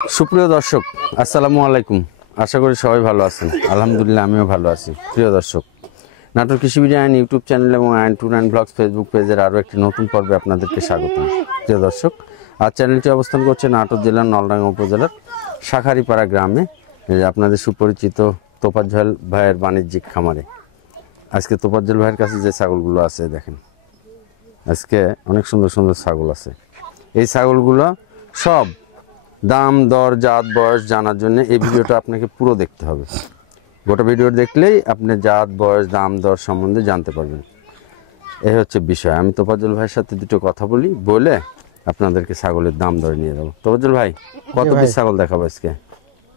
সুপ্রিয় দর্শক, আসসালামু আলাইকুম। আশা করি সবাই ভালো আছেন। আলহামদুলিল্লাহ, আমিও ভালো আছি। প্রিয় দর্শক, নাটোর কৃষি বিডি আইন ইউটিউব চ্যানেল এবং আইন টু নাইন ব্লগস ফেসবুক পেজের আরও একটি নতুন পর্বে আপনাদেরকে স্বাগতম। প্রিয় দর্শক, আজ চ্যানেলটি অবস্থান করছে নাটোর জেলার নলডাঙ্গা উপজেলার শাখারিপাড়া গ্রামে, আপনাদের সুপরিচিত তোফাজ্জল ভাইয়ের বাণিজ্যিক খামারে। আজকে তোফাজ্জল ভাইয়ের কাছে যে ছাগলগুলো আছে দেখেন, আজকে অনেক সুন্দর সুন্দর ছাগল আছে। এই ছাগলগুলো সব দাম দর জাত বয়স জানার জন্য এই ভিডিওটা আপনাকে পুরো দেখতে হবে। গোটা ভিডিও দেখলেই আপনি জাত বয়স দাম দর সম্বন্ধে জানতে পারবেন। এই হচ্ছে বিষয়। আমি তোফাজ্জল ভাইয়ের সাথে দুটো কথা বলে আপনাদেরকে ছাগলের দাম দর নিয়ে যাবো। তোফাজ্জল ভাই, কত পিস ছাগল দেখাবো আজকে?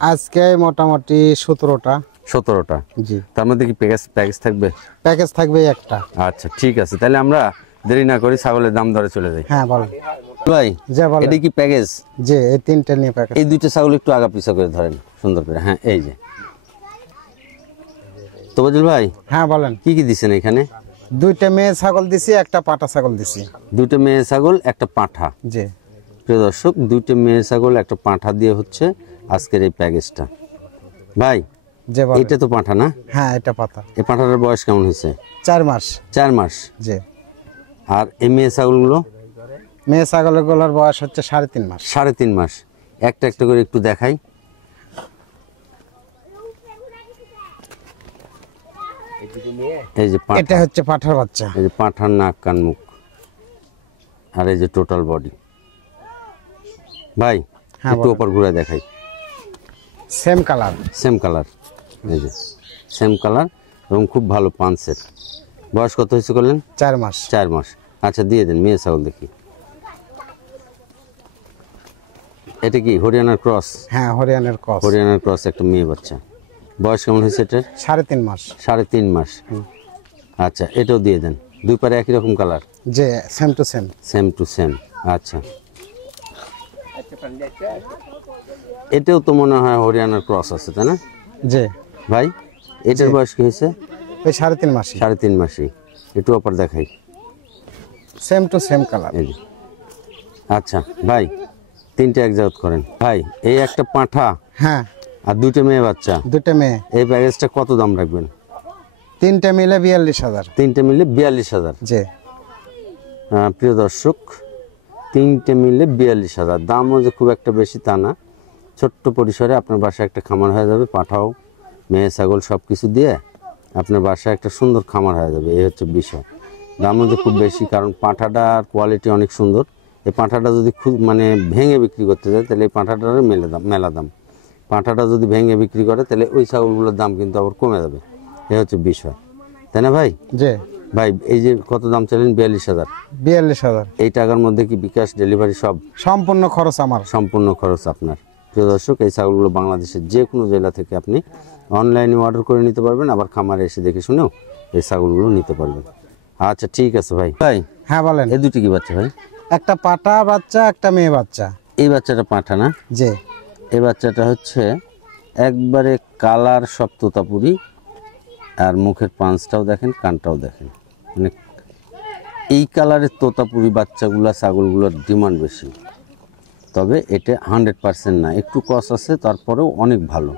আজকে মোটামুটি 17টা। জি। তার মধ্যে কি প্যাকেজ থাকবে? প্যাকেজ থাকবে একটা। আচ্ছা, ঠিক আছে, তাহলে আমরা দেরি না করি ছাগলের দাম দরে চলে যাই। হ্যাঁ বল ভাই, যা বল। এটা কি প্যাকেজ? যে এই তিনটে নিয়ে প্যাকেজ। এই দুইটা ছাগল একটু আগা পিছা করে ধরেন সুন্দর করে। হ্যাঁ, এই যে তোফাজ্জল ভাই। হ্যাঁ বলেন। কি কি দিছেন এখানে? দুইটা মেয়ে ছাগল দিছি, একটা পাঠা ছাগল দিছি। দুইটা মেয়ে ছাগল, একটা পাঁঠা। জি। প্রিয় দর্শক, দুইটা মেয়ে ছাগল একটা পাঁঠা দিয়ে হচ্ছে আজকের এই প্যাকেজটা। ভাই, যে বল। এটা তো পাঁঠা না? হ্যাঁ, এটা পাঠা। এই পাঁঠাটার বয়স কেমন হয়েছে? 4 মাস। 4 মাস। জি। আর এই মেয়ে ছাগলগুলো? মেয়ে ছাগলের গুলোর বয়স হচ্ছে 3.5 মাস। 3.5 মাস। একটা একটা করে একটু দেখাই। এই যে পাঁঠা, এটা হচ্ছে পাঠার বাচ্চা। এই যে পাঁঠার নাক কান মুখ, আর এই যে টোটাল বডি। ভাই, হ্যাঁ, একটু ওপর ঘুরে দেখাই। Same colour. সেম কালার, এই যে সেম কালার এবং খুব ভালো পাঞ্চের। বয়স কত হয়েছে করলেন? 4 মাস। 4 মাস। আচ্ছা, দিয়ে দেন মেয়ে ছাগল দেখি। এটা কি হরিয়ানার ক্রস? হ্যাঁ, হরিয়ানার ক্রস। হরিয়ানার ক্রস একটা মেয়ে বাচ্চা। বয়স কেমন হয়েছে এটার? 3.5 মাস। 3.5 মাস। আচ্ছা, এটাও দিয়ে দেন। দুই পারে একই রকম কালার? যে same to same. Same to same. আচ্ছা, এটাও তো মনে হয় হরিয়ানার ক্রস আছে, তাই না? যে ভাই, এটার বয়স কি হয়েছে? ওই 3.5 মাস। 3.5 মাসই। একটু অপার দেখাই। Same to same colour. এই যে। আচ্ছা ভাই, তিনটে এক জায়গা করেন। ভাই, এই একটা পাঁঠা হ্যাঁ, আর দুইটা মেয়ে বাচ্চা, দুটো মেয়ে। এই প্যাকেজটা কত দাম রাখবেন? তিনটে মিলে 42,000। তিনটে মিলে 42,000। যে প্রিয় দর্শক, তিনটে মিলে 42,000। দামও যে খুব একটা বেশি তা না। ছোট্ট পরিসরে আপনার বাসায় একটা খামার হয়ে যাবে। পাঠাও, মেয়ে ছাগল সব কিছু দিয়ে আপনার বাসায় একটা সুন্দর খামার হয়ে যাবে। এই হচ্ছে বিষয়। দামও যে খুব বেশি, কারণ পাঁঠাটার কোয়ালিটি অনেক সুন্দর। এই পাঁঠাটা যদি খুব ভেঙে বিক্রি করতে যায় তাহলে এই পাঁঠাটার মেলা দাম। পাঁঠাটা যদি ভেঙে বিক্রি করে তাহলে ওই ছাগলগুলোর দাম কিন্তু আবার কমে যাবে। এই হচ্ছে বিষয়, তাই না ভাই? যে ভাই, এই যে কত দাম চাইলেন? 42,000। 42,000। এই টাকার মধ্যে কি বিকাশ, ডেলিভারি সব? সম্পূর্ণ খরচ আমার। সম্পূর্ণ খরচ আপনার। প্রিয় দর্শক, এই ছাগলগুলো বাংলাদেশের যে কোনো জেলা থেকে আপনি অনলাইনে অর্ডার করে নিতে পারবেন, আবার খামারে এসে দেখে শুনেও এই ছাগলগুলো নিতে পারবেন। আচ্ছা, ঠিক আছে ভাই। ভাই, হ্যাঁ বলেন। এই দুটি কি বাচ্চা ভাই? একটা পাঠা বাচ্চা, একটা মেয়ে বাচ্চা। এই বাচ্চাটা পাঁঠা না? যে এই বাচ্চাটা হচ্ছে একবারে কালার সব তোতাপুরি, আর মুখের পাঁচটাও দেখেন, কানটাও দেখেন। মানে এই কালারের তোতাপুরি বাচ্চাগুলা ছাগলগুলোর ডিমান্ড বেশি। তবে এটা 100% না, একটু কস আছে, তারপরেও অনেক ভালো।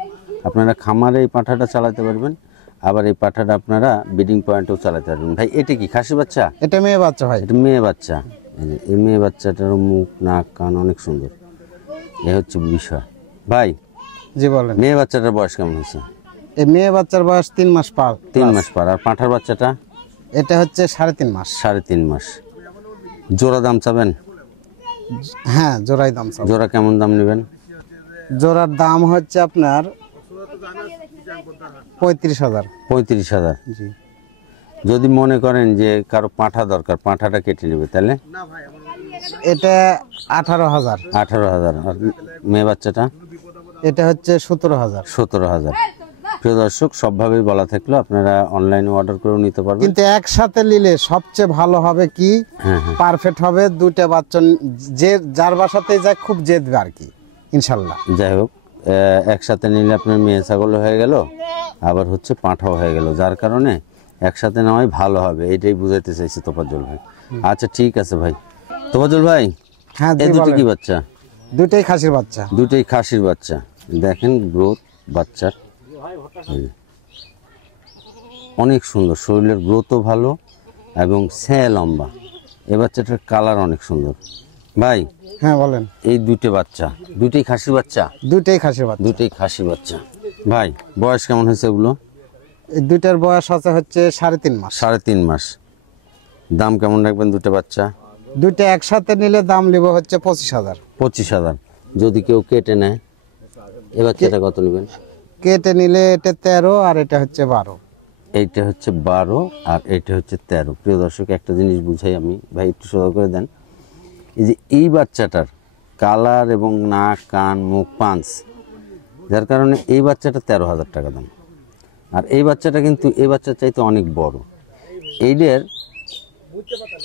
আপনারা খামারে এই পাঁঠাটা চালাতে পারবেন, আবার এই পাঁঠাটা আপনারা ব্রিডিং পয়েন্টেও চালাতে পারবেন। ভাই, এটা কি খাসি বাচ্চা? এটা মেয়ে বাচ্চা ভাই। এটা মেয়ে বাচ্চা। এই মেয়ে বাচ্চাটারও মুখ নাক কান অনেক সুন্দর। এ হচ্ছে বিষয়। ভাই, জি বলেন। মেয়ে বাচ্চাটার বয়স কেমন হয়েছে? এই মেয়ে বাচ্চার বয়স 3 মাস পার। 3 মাস পার। আর পাঁঠার বাচ্চাটা? এটা হচ্ছে 3.5 মাস। 3.5 মাস। জোড়া দাম চাবেন? হ্যাঁ, জোড়াই দাম চাও। জোড়া কেমন দাম নেবেন? জোড়ার দাম হচ্ছে আপনার 35,000। 35,000। জি। যদি মনে করেন যে কারো পাঁঠা দরকার, পাঁঠাটা কেটে নেবে, তাহলে এটা 18,000। 18,000। আর মেয়ে বাচ্চাটা? এটা হচ্ছে 17,000। 17,000। প্রিয় দর্শক, সবভাবেই বলা থাকলো, আপনারা অনলাইনে অর্ডার করেও নিতে পারবেন। কিন্তু একসাথে নিলে সবচেয়ে ভালো হবে কি, পারফেক্ট হবে। দুইটা বাচ্চা যে যার বাসাতে যায় খুব জেদবে আর কি, ইনশাল্লাহ। যাই হোক, একসাথে নিলে আপনার মেয়ে ছাগল হয়ে গেল, আবার হচ্ছে পাঁঠাও হয়ে গেল, যার কারণে একসাথে নেওয়াই ভালো হবে। এটাই বুঝাইতে চাইছে তোফাজ্জল ভাই। আচ্ছা, ঠিক আছে ভাই। তোফাজ্জল ভাই, হ্যাঁ, এই দুটো কি বাচ্চা? দুইটাই খাসির বাচ্চা। দুটোই খাসির বাচ্চা। দেখেন গ্রোথ বাচ্চার, এই যে। অনেক সুন্দর, শরীরের গ্রোথও ভালো এবং স্যাঁ লম্বা। এই বাচ্চাটার কালার অনেক সুন্দর। ভাই হ্যাঁ বলেন। এই দুটো বাচ্চা, দুটোই খাসির বাচ্চা? দুইটাই খাসির বাচ্চা। দুটোই খাসি বাচ্চা। ভাই বয়স কেমন হয়েছে এগুলো? এই দুইটার বয়স আছে হচ্ছে 3.5 মাস। 3.5 মাস। দাম কেমন রাখবেন দুটো বাচ্চা? দুইটা একসাথে নিলে দাম নিব হচ্ছে 25,000। 25,000। যদি কেউ কেটে নেয় এ বাচ্চাটা কত নেবেন? কেটে নিলে এটা 13 আর এটা হচ্ছে 12। এইটা হচ্ছে 12 আর এইটা হচ্ছে 13। প্রিয় দর্শক, একটা জিনিস বুঝাই আমি, ভাই একটু সোজা করে দেন। এই যে এই বাচ্চাটার কালার এবং নাক, কান, মুখ, পাঁচ, যার কারণে এই বাচ্চাটা 13,000 টাকা দাম। আর এই বাচ্চাটা কিন্তু এই বাচ্চার চাইতে অনেক বড়। এইটার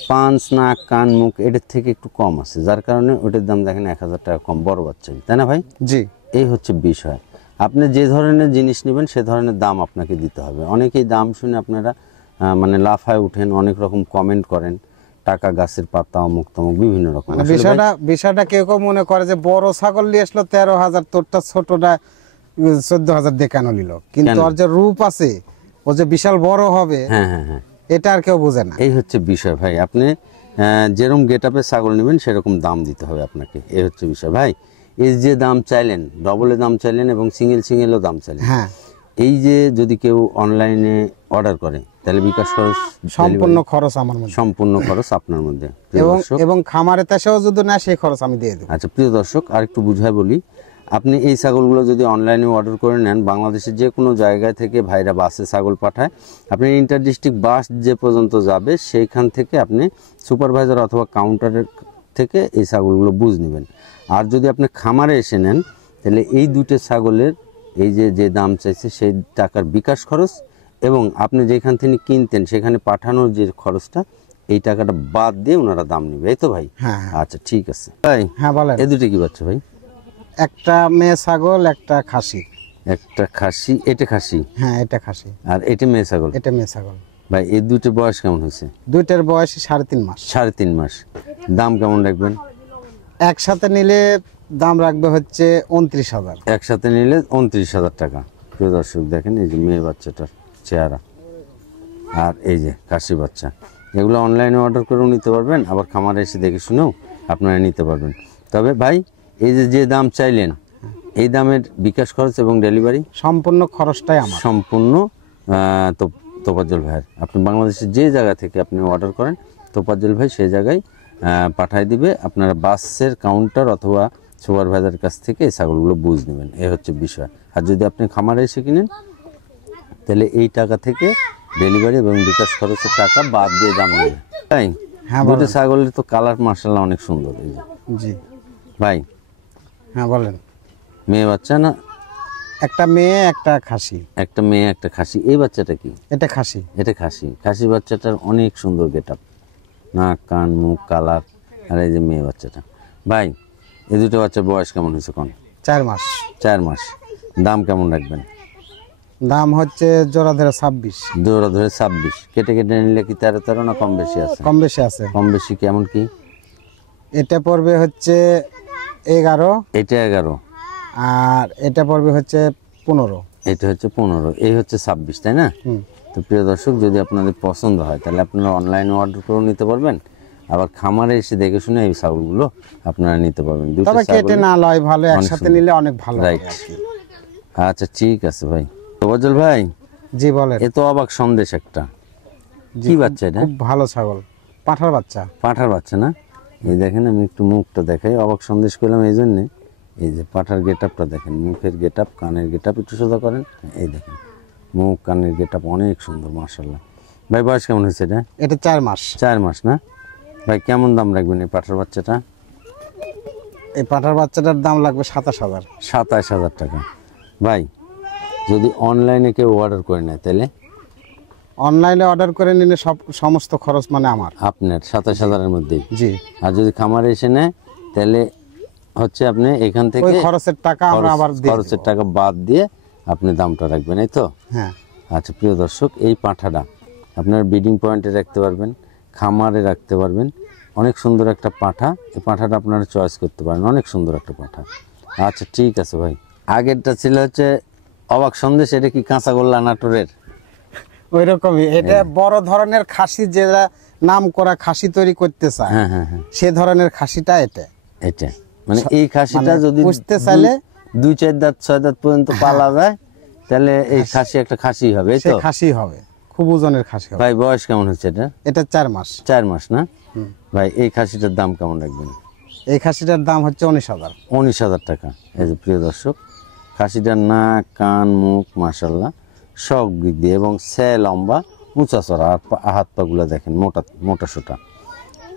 পাঁচ, নাক, কান, মুখ এটার থেকে একটু কম আছে, যার কারণে ওটার দাম দেখেন 1,000 টাকা কম বড় বাচ্চা, তাই না ভাই? জি। এই হচ্ছে বিষয়। আপনি যে ধরনের জিনিস নেবেন সে ধরনের দাম আপনাকে দিতে হবে। অনেকেই দাম শুনে আপনারা মানে লাফায় উঠেন, অনেক রকম কমেন্ট করেন, টাকা গাছের পাতা, অমুক তমুক বিভিন্ন রকম। আসলে ভাই, বিষয়টা কেউ কেউ মনে করে যে বড় ছাগল নিয়ে আসলো 13,000, তোরটা ছোটটা 14,000 দিয়ে কেন নিল, কিন্তু ওর যে রূপ আছে, ও যে বিশাল বড় হবে, হ্যাঁ হ্যাঁ হ্যাঁ, এটা আর কেউ বোঝে না। এই হচ্ছে বিষয় ভাই। আপনি যেরকম গেটআপে ছাগল নেবেন সেরকম দাম দিতে হবে আপনাকে, এই হচ্ছে বিষয় ভাই। এই যে দাম চাইলেন, ডবলে দাম চাইলেন এবং সিঙ্গেলও দাম চাইলেন, হ্যাঁ, এই যে যদি কেউ অনলাইনে অর্ডার করে তাহলে বিকাশ খরচ সম্পূর্ণ খরচ আমার মধ্যে, সম্পূর্ণ খরচ আপনার মধ্যে। প্রিয় এবং দর্শক, এবং খামারে তেসেও যদি না, সেই খরচ আমি দিয়ে দেব। আচ্ছা প্রিয় দর্শক, আর একটু বুঝাই বলি। আপনি এই ছাগলগুলো যদি অনলাইনে অর্ডার করে নেন, বাংলাদেশের যে কোনো জায়গায় থেকে ভাইরা বাসে ছাগল পাঠায়, আপনি ইন্টার ডিস্ট্রিক্ট বাস যে পর্যন্ত যাবে সেইখান থেকে আপনি সুপারভাইজার অথবা কাউন্টারের থেকে এই ছাগলগুলো বুঝ নেবেন। আর যদি আপনি খামারে এসে নেন তাহলে এই দুটো ছাগলের এই যে দাম চাইছে সেই টাকার বিকাশ খরচ এবং আপনি যেখান থেকে কিনতেন সেখানে পাঠানোর যে খরচটা, এই টাকাটা বাদ দিয়ে ওনারা দাম নেবে, এই তো ভাই? হ্যাঁ। আচ্ছা ঠিক আছে ভাই। হ্যাঁ বলেন। এই দুটো কি বাচ্চা ভাই? একটা মেয়ে ছাগল, একটা খাসি। একটা খাসি, এটা খাসি? হ্যাঁ, এটা খাসি। আর এটা মেয়ে ছাগল? এটা মেয়ে ছাগল। ভাই এই দুটো বয়স কেমন হয়েছে? দুইটার বয়স 3.5 মাস। 3.5 মাস। দাম কেমন রাখবেন? একসাথে নিলে দাম রাখবে হচ্ছে 29,000। একসাথে নিলে 29,000 টাকা। প্রিয় দর্শক দেখেন এই যে মেয়ে বাচ্চাটার চেহারা আর এই যে খাসি বাচ্চা, এগুলো অনলাইনে অর্ডার করেও নিতে পারবেন, আবার খামারে এসে দেখে শুনেও আপনারা নিতে পারবেন। তবে ভাই এই যে দাম চাইলেন, এই দামের বিকাশ খরচ এবং ডেলিভারি সম্পূর্ণ খরচটাই আমার। সম্পূর্ণ তোফাজ্জল ভাইয়ের। আপনি বাংলাদেশের যে জায়গা থেকে আপনি অর্ডার করেন, তোফাজ্জল ভাই সেই জায়গায় পাঠায় দিবে। আপনারা বাসের কাউন্টার অথবা সুপারভাইজারের কাছ থেকে এই ছাগলগুলো বুঝ নেবেন, এই হচ্ছে বিষয়। আর যদি আপনি খামারে এসে কিনেন তাহলে এই টাকা থেকে ডেলিভারি এবং বিকাশ খরচের টাকা বাদ দিয়ে দাম নেবে। তাই হ্যাঁ, দুটো ছাগলের তো কালার মার্শাল্লাহ অনেক সুন্দর। এই যে জি ভাই, হ্যাঁ বলেন। মেয়ে বাচ্চা না? একটা মেয়ে, একটা খাসি। একটা মেয়ে, একটা খাসি। এই বাচ্চাটা কি? এটা খাসি। এটা খাসি। খাসি বাচ্চাটার অনেক সুন্দর গেটআপ, নাক, কান, মুখ, কালার। আর এই যে মেয়ে বাচ্চাটা। ভাই এই দুটো বাচ্চার বয়স কেমন হয়েছে কোন? 4 মাস। 4 মাস। দাম কেমন রাখবেন? দাম হচ্ছে জোড়া ধরে 26। জোড়া ধরে 26। কেটে নিলে কি 13 না কম বেশি আছে? কম বেশি আছে। কম বেশি কেমন কি? এটা পড়বে হচ্ছে 11। এটা 11। আর এটা পড়বে হচ্ছে 15। এটা হচ্ছে 15, এই হচ্ছে 26, তাই না? তো প্রিয় দর্শক, যদি আপনাদের পছন্দ হয় তাহলে আপনারা অনলাইনে অর্ডার করে নিতে পারবেন, আবার খামারে এসে দেখে শুনে এই ছাগলগুলো আপনারা নিতে পারবেন। দুটো তবে কেটে ছাগল না লয় ভালো, একসাথে নিলে অনেক ভালো হবে রাইট। আর কি। আচ্ছা ঠিক আছে ভাই। তোফাজ্জল ভাই, জি বলেন। এ তো অবাক সন্দেশ একটা। কি বাচ্চা এটা? খুব ভালো ছাগল, পাঁঠার বাচ্চা। পাঁঠার বাচ্চা না? এই দেখেন, আমি একটু মুখটা দেখাই। অবাক সন্দেশ করলাম এই জন্যে, এই যে পাঁঠার গেটআপটা দেখেন, মুখের গেটআপ, কানের গেটআপ একটু সোজা করেন, এই দেখেন মুখ, কানের গেটআপ অনেক সুন্দর মাশাআল্লাহ। ভাই বয়স কেমন হয়েছে এটা? এটা 4 মাস। 4 মাস না? ভাই কেমন দাম রাখবেন এই পাঁঠার বাচ্চাটা? এই পাঁঠার বাচ্চাটার দাম লাগবে 27,000। 27,000 টাকা। ভাই যদি অনলাইনে কেউ অর্ডার করে নেয় তাহলে? অনলাইনে অর্ডার করে নিলে সমস্ত খরচ মানে আমার, আপনার 27,000-এর মধ্যেই? জি। আর যদি খামারে এসে নেয় তাহলে হচ্ছে আপনি এখান থেকে ওই খরচের টাকা আমরা আবার দিয়ে খরচের টাকা বাদ দিয়ে আপনি দামটা রাখবেন, এই তো? হ্যাঁ। আচ্ছা প্রিয় দর্শক, এই পাঁঠাটা আপনার ব্রিডিং পয়েন্টে রাখতে পারবেন, খামারে রাখতে পারবেন, অনেক সুন্দর একটা পাঠা, এই পাঠাটা আপনারা চয়েস করতে পারেন, অনেক সুন্দর একটা পাঠা। আচ্ছা ঠিক আছে ভাই। আগেরটা ছিল হচ্ছে অবাক সন্দেশ, এটা কি কাঁচাগোল্লা নাটোরের? ওই রকমই, এটা বড় ধরনের খাসি, যেটা নাম করা খাসি তৈরি করতে চায়, হ্যাঁ হ্যাঁ হ্যাঁ, সে ধরনের খাসিটা এটা। এটা মানে এই খাসিটা যদি পুষতে চাইলে 2-4 দাঁত 6 দাঁত পর্যন্ত পালা যায়, তাহলে এই খাসি একটা খাসি হবে, এই সে তো খাসি হবে, খুব ওজনের খাসি হবে। ভাই। বয়স কেমন হচ্ছে এটা? এটা 4 মাস। 4 মাস না ভাই? এই খাসিটার দাম কেমন রাখবেন? এই খাসিটার দাম হচ্ছে 19,000। 19,000 টাকা। এই যে প্রিয় দর্শক, খাসিটার নাক কান মুখ মাশাল্লাহ সব দিক দিয়ে, এবং সে লম্বা উঁচা চড়া, আর হাত পাগুলো দেখেন মোটা মোটা সোটা,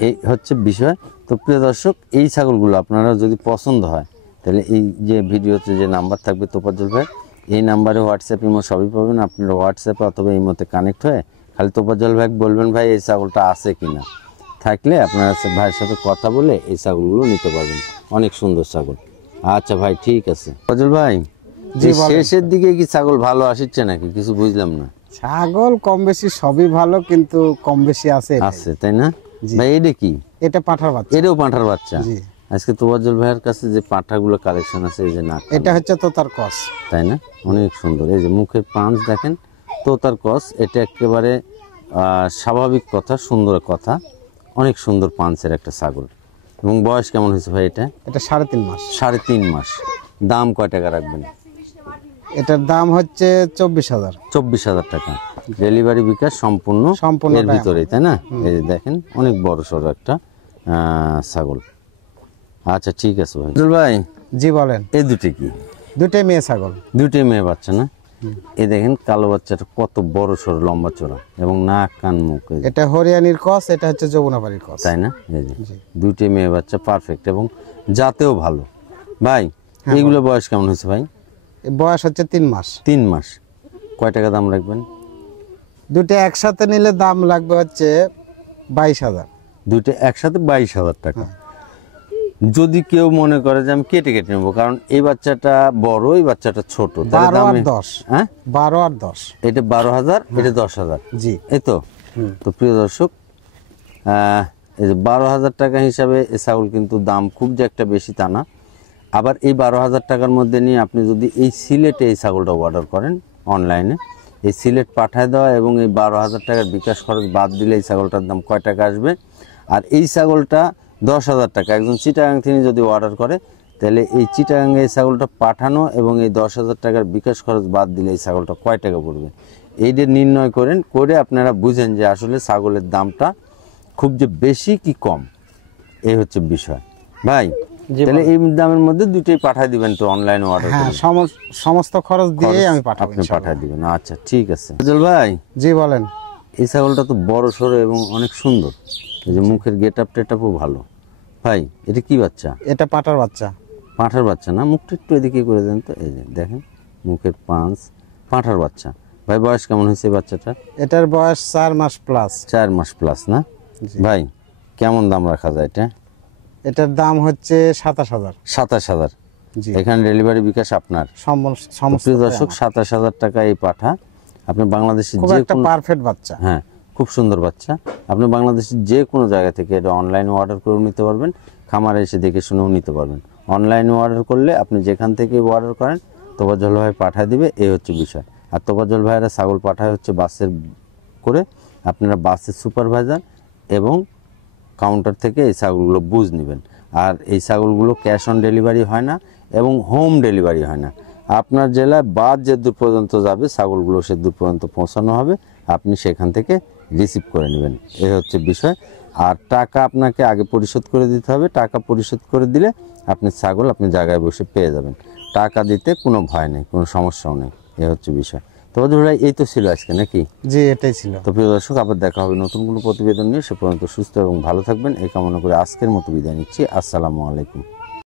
এই হচ্ছে বিষয়। তো প্রিয় দর্শক, এই ছাগলগুলো আপনারা যদি পছন্দ হয়, তাহলে এই যে ভিডিওতে যে নাম্বার থাকবে তোফাজ্জল ভাই, এই নাম্বারে হোয়াটসঅ্যাপ ইমো সবই পাবেন। আপনারা হোয়াটসঅ্যাপে অথবা ইমোতে কানেক্ট হয়ে খালি তোফাজ্জল ভাই বলবেন ভাই এই ছাগলটা আছে কিনা, থাকলে আপনারা ভাইয়ের সাথে কথা বলে এই ছাগলগুলো নিতে পারবেন। অনেক সুন্দর ছাগল। আচ্ছা ভাই ঠিক আছে। ফজল ভাই, যে শেষের দিকে কি ছাগল ভালো আসছে নাকি? কিছু বুঝলাম না। ছাগল কম বেশি সবই ভালো, কিন্তু কম বেশি আছে এটাই। আছে তাই না ভাই? এটা কি? এটা পাঠার বাচ্চা। এটাও পাঁঠার বাচ্চা? জি। আজকে তোফাজ্জল ভাইয়ের কাছে যে পাঁঠাগুলো কালেকশন আছে, এই যে নাক, এটা হচ্ছে তোতার কস। তাই না? অনেক সুন্দর। এই যে মুখের পাঁচ দেখেন, তোতার কস, এটা একেবারে স্বাভাবিক কথা, সুন্দর কথা, অনেক সুন্দর পাঁচের একটা ছাগল। এবং বয়স কেমন হয়েছে ভাই এটা? এটা 3.5 মাস। 3.5 মাস। দাম কয় টাকা রাখবেন? এটার দাম হচ্ছে 24,000। 24,000 টাকা। ডেলিভারি বিকাশ সম্পূর্ণ এর ভিতরেই, তাই না? এই যে দেখেন অনেক বড় সড়ো একটা ছাগল। আচ্ছা ঠিক আছে ভাই। ভাই জি বলেন। এই দুটি কি? দুটাই মেয়ে ছাগল। দুটোই মেয়ে বাচ্চা না? এই দেখেন কালো বাচ্চাটা কত বড় সড়ো লম্বা চড়া, এবং নাক কান মুখ। এটা হরিয়ানির কস, এটা হচ্ছে যমুনাপাড়ির কস, তাই না? এই যে দুইটি মেয়ে বাচ্চা পারফেক্ট, এবং জাতেও ভালো। ভাই এইগুলো বয়স কেমন হয়েছে ভাই? বয়স হচ্ছে 3 মাস। 3 মাস। কয় টাকা দাম রাখবেন? দুটো একসাথে নিলে দাম লাগবে হচ্ছে 22,000। দুইটা একসাথে 22,000 টাকা। যদি কেউ মনে করে যে আমি কেটে কেটে নেবো, কারণ এই বাচ্চাটা বড়, এই বাচ্চাটা ছোট, 12 আর 10। হ্যাঁ 12 আর 10। এটা 12,000, এটা 10,000। জি। এই তো। তো প্রিয় দর্শক, এই যে 12,000 টাকা হিসাবে এই ছাগল কিন্তু দাম খুব যে একটা বেশি তা না। আবার এই 12,000 টাকার মধ্যে নিয়ে আপনি যদি এই সিলেটে এই ছাগলটা অর্ডার করেন অনলাইনে, এই সিলেট পাঠায় দেওয়া এবং এই 12,000 টাকার বিকাশ খরচ বাদ দিলে এই ছাগলটার দাম কয় টাকা আসবে? আর এই ছাগলটা 10,000 টাকা একজন চিটাগাং থেকে যদি অর্ডার করে, তাহলে এই চিটাগাংয়ে এই ছাগলটা পাঠানো এবং এই 10,000 টাকার বিকাশ খরচ বাদ দিলে এই ছাগলটা কয় টাকা পড়বে, এইটা নির্ণয় করেন, করে আপনারা বুঝেন যে আসলে ছাগলের দামটা খুব যে বেশি কি কম, এই হচ্ছে বিষয়। ভাই তাহলে এই দামের মধ্যে দুটোই পাঠিয়ে দিবেন তো অনলাইনে অর্ডার করে? হ্যাঁ, সমস্ত খরচ দিয়ে আমি পাঠাবো। আপনি পাঠিয়ে দিবেন। আচ্ছা ঠিক আছে। ফজল ভাই জি বলেন। এই ছাগলটা তো বড় সড়ো এবং অনেক সুন্দর, এই যে মুখের গেটআপ টেটআপও ভালো। ভাই এটা কি বাচ্চা? এটা পাঠার বাচ্চা। পাঁঠার বাচ্চা না? মুখটা একটু এদিকে করে দেন তো। এই যে দেখেন মুখের পাঁচ, পাঁঠার বাচ্চা। ভাই বয়স কেমন হয়েছে এই বাচ্চাটা? এটার বয়স 4 মাস প্লাস। 4 মাস প্লাস না? ভাই কেমন দাম রাখা যায় এটা? এটার দাম হচ্ছে 27,000। 27,000। জি। এখানে ডেলিভারি বিকাশ আপনার। সমস্ত প্রিয় দর্শক, 27,000 টাকা এই পাঠা আপনি বাংলাদেশের খুব যে একটা কোনো, পারফেক্ট বাচ্চা। হ্যাঁ খুব সুন্দর বাচ্চা, আপনি বাংলাদেশের যে কোনো জায়গা থেকে এটা অনলাইনে অর্ডার করে নিতে পারবেন, খামারে এসে দেখে শুনেও নিতে পারবেন। অনলাইনে অর্ডার করলে আপনি যেখান থেকে অর্ডার করেন তোফাজ্জল ভাই পাঠিয়ে দিবে, এই হচ্ছে বিষয়। আর তোফাজ্জল ভাইয়েরা ছাগল পাঠায় হচ্ছে বাসের করে, আপনারা বাসের সুপারভাইজার এবং কাউন্টার থেকে এই ছাগলগুলো বুঝ নেবেন। আর এই ছাগলগুলো ক্যাশ অন ডেলিভারি হয় না এবং হোম ডেলিভারি হয় না। আপনার জেলায় বাদ যে দূর পর্যন্ত যাবে ছাগলগুলো সে দূর পর্যন্ত পৌঁছানো হবে, আপনি সেখান থেকে রিসিভ করে নেবেন, এই হচ্ছে বিষয়। আর টাকা আপনাকে আগে পরিশোধ করে দিতে হবে। টাকা পরিশোধ করে দিলে আপনি ছাগল আপনি জায়গায় বসে পেয়ে যাবেন। টাকা দিতে কোনো ভয় নেই, কোনো সমস্যাও নেই, এই হচ্ছে বিষয়। তো ভাই এই তো ছিল আজকে নাকি? জি এটাই ছিল। তো প্রিয় দর্শক, আবার দেখা হবে নতুন কোনো প্রতিবেদন নিয়ে। সে পর্যন্ত সুস্থ এবং ভালো থাকবেন এই কামনা করে আজকের মতো বিদায় নিচ্ছি। আসসালামু আলাইকুম।